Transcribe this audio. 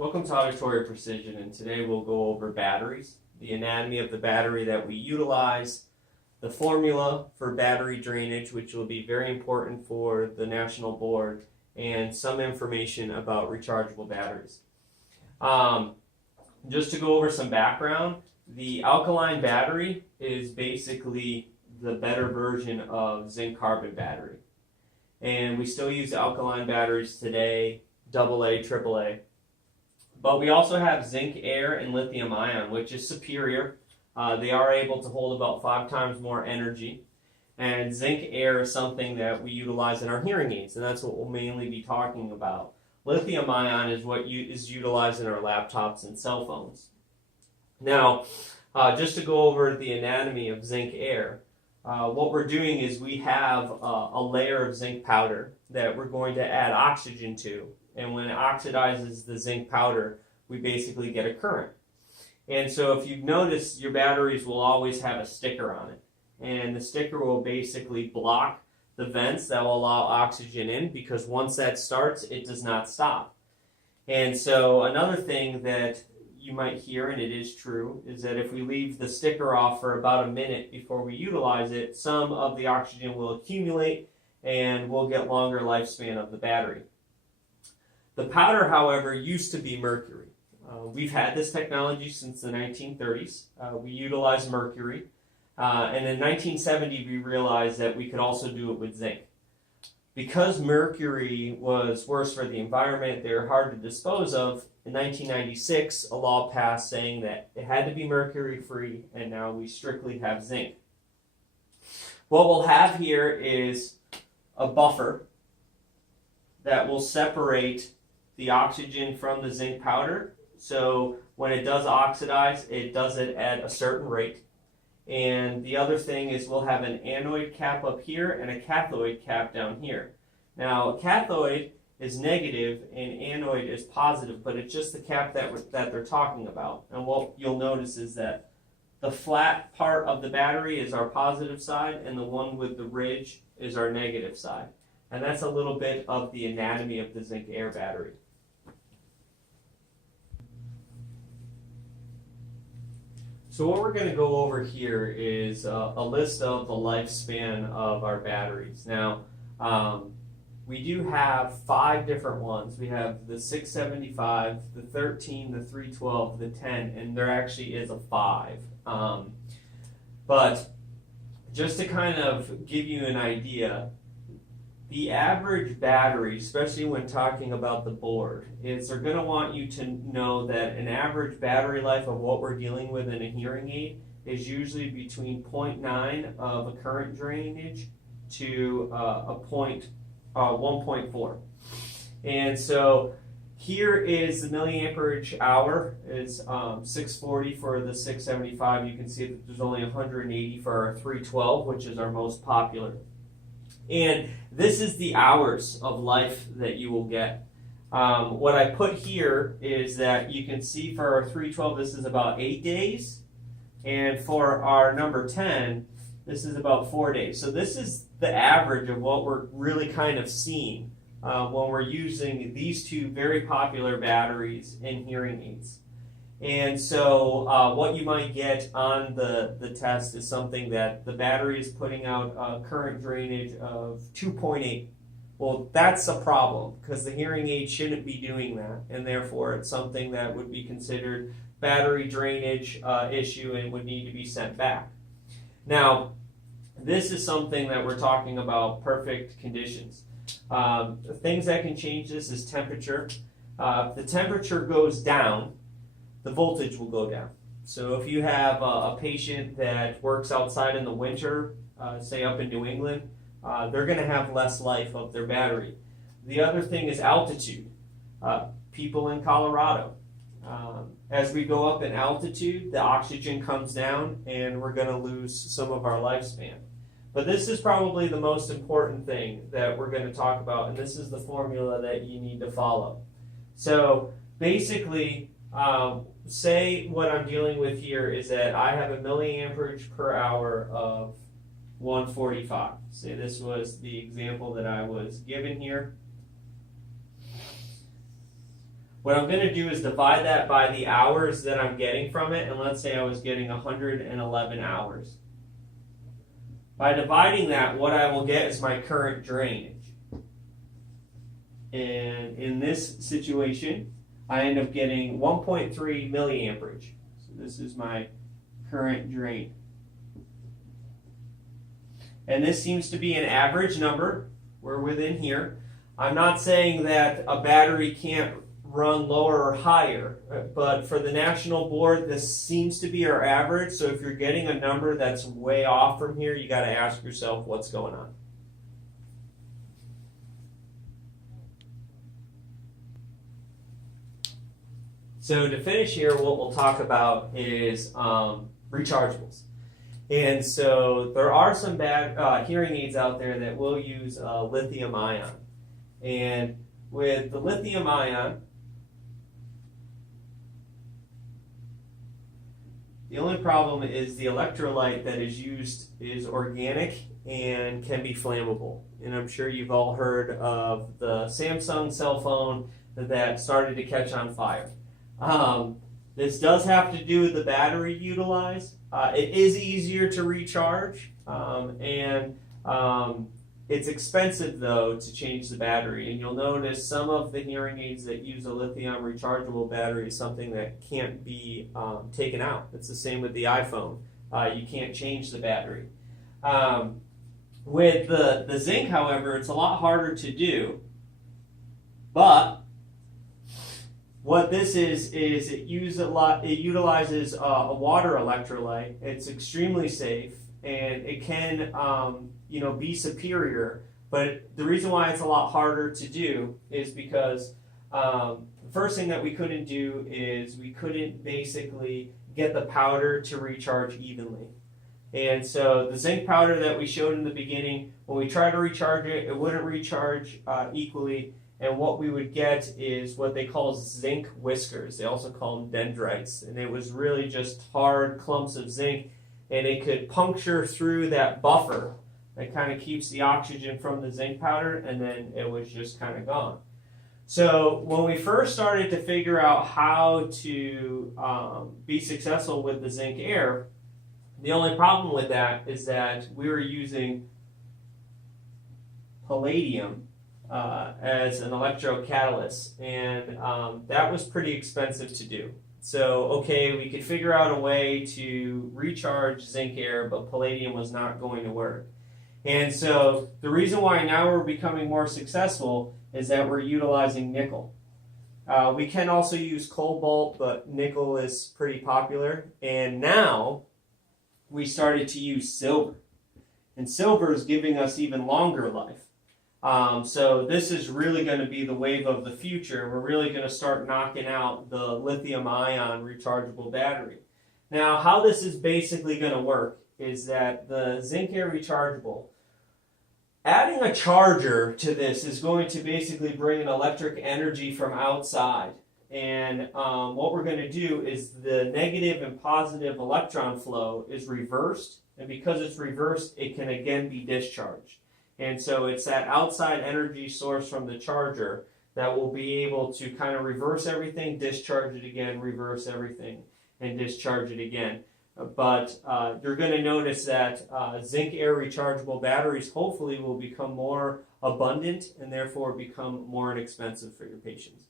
Welcome to Auditory Precision, and today we'll go over batteries, the anatomy of the battery that we utilize, the formula for battery drainage, which will be very important for the National Board, and some information about rechargeable batteries. Just to go over some background, the alkaline battery is basically the better version of zinc carbon battery. And we still use alkaline batteries today, AA, AAA. But we also have zinc air and lithium ion, which is superior. They are able to hold about 5 times more energy. And zinc air is something that we utilize in our hearing aids, and that's what we'll mainly be talking about. Lithium ion is what is utilized in our laptops and cell phones. Now, just to go over the anatomy of zinc air, what we're doing is we have a layer of zinc powder that we're going to add oxygen to. And when it oxidizes the zinc powder, we basically get a current. And so if you've noticed, your batteries will always have a sticker on it. And the sticker will basically block the vents that will allow oxygen in, because once that starts, it does not stop. And so another thing that you might hear, and it is true, is that if we leave the sticker off for about a minute before we utilize it, some of the oxygen will accumulate and we'll get longer lifespan of the battery. The powder, however, used to be mercury. We've had this technology since the 1930s. We utilize mercury. And in 1970, we realized that we could also do it with zinc. Because mercury was worse for the environment, they were hard to dispose of, in 1996, a law passed saying that it had to be mercury-free, and now we strictly have zinc. What we'll have here is a buffer that will separate the oxygen from the zinc powder. So when it does oxidize, it does it at a certain rate. And the other thing is we'll have an anode cap up here and a cathode cap down here. Now, cathode is negative and anode is positive, but it's just the cap that they're talking about. And what you'll notice is that the flat part of the battery is our positive side, and the one with the ridge is our negative side. And that's a little bit of the anatomy of the zinc air battery. So what we're going to go over here is a list of the lifespan of our batteries. Now, we do have 5 different ones. We have the 675, the 13, the 312, the 10, and there actually is a 5. But just to kind of give you an idea, the average battery, especially when talking about the board, is they're going to want you to know that an average battery life of what we're dealing with in a hearing aid is usually between 0.9 of a current drainage to 1.4. And so here is the milliamperage hour is 640 for the 675. You can see that there's only 180 for our 312, which is our most popular. And this is the hours of life that you will get. What I put here is that you can see for our 312, this is about 8 days. And for our number 10, this is about 4 days. So this is the average of what we're really kind of seeing when we're using these 2 very popular batteries in hearing aids. And so what you might get on the test is something that the battery is putting out a current drainage of 2.8. Well, that's a problem because the hearing aid shouldn't be doing that, and therefore it's something that would be considered battery drainage issue and would need to be sent back. Now, this is something that we're talking about perfect conditions. The things that can change this is temperature. If the temperature goes down, the voltage will go down. So if you have a patient that works outside in the winter, say up in New England, they're going to have less life of their battery. The other thing is altitude. People in Colorado, as we go up in altitude, the oxygen comes down and we're going to lose some of our lifespan. But this is probably the most important thing that we're going to talk about, and this is the formula that you need to follow. So basically, say what I'm dealing with here is that I have a milliamperage per hour of 145. Say this was the example that I was given here. What I'm going to do is divide that by the hours that I'm getting from it, and let's say I was getting 111 hours. By dividing that, what I will get is my current drainage. And in this situation, I end up getting 1.3 milliamperage. So this is my current drain. And this seems to be an average number. We're within here. I'm not saying that a battery can't run lower or higher, but for the national board, this seems to be our average. So if you're getting a number that's way off from here, you got to ask yourself what's going on. So to finish here, what we'll talk about is rechargeables. And so there are some bad hearing aids out there that will use lithium ion. And with the lithium ion, the only problem is the electrolyte that is used is organic and can be flammable. And I'm sure you've all heard of the Samsung cell phone that started to catch on fire. This does have to do with the battery utilized. It is easier to recharge, and it's expensive though to change the battery. And you'll notice some of the hearing aids that use a lithium rechargeable battery is something that can't be taken out. It's the same with the iPhone. You can't change the battery. With the zinc, however, it's a lot harder to do, but what this is it utilizes a water electrolyte. It's extremely safe, and it can be superior. But the reason why it's a lot harder to do is because the first thing that we couldn't do is we couldn't basically get the powder to recharge evenly. And so the zinc powder that we showed in the beginning, when we tried to recharge it, it wouldn't recharge equally. And what we would get is what they call zinc whiskers. They also call them dendrites. And it was really just hard clumps of zinc. And it could puncture through that buffer that kind of keeps the oxygen from the zinc powder. And then it was just kind of gone. So when we first started to figure out how to be successful with the zinc air, the only problem with that is that we were using palladium as an electrocatalyst, and that was pretty expensive to do. So, okay, we could figure out a way to recharge zinc air, but palladium was not going to work. And so the reason why now we're becoming more successful is that we're utilizing nickel. We can also use cobalt, but nickel is pretty popular. And now we started to use silver. And silver is giving us even longer life. So this is really going to be the wave of the future. We're really going to start knocking out the lithium-ion rechargeable battery. Now, how this is basically going to work is that the zinc air rechargeable, adding a charger to this is going to basically bring an electric energy from outside. And what we're going to do is the negative and positive electron flow is reversed. And because it's reversed, it can again be discharged. And so it's that outside energy source from the charger that will be able to kind of reverse everything, discharge it again, reverse everything, and discharge it again. But you're going to notice that zinc air rechargeable batteries hopefully will become more abundant and therefore become more inexpensive for your patients.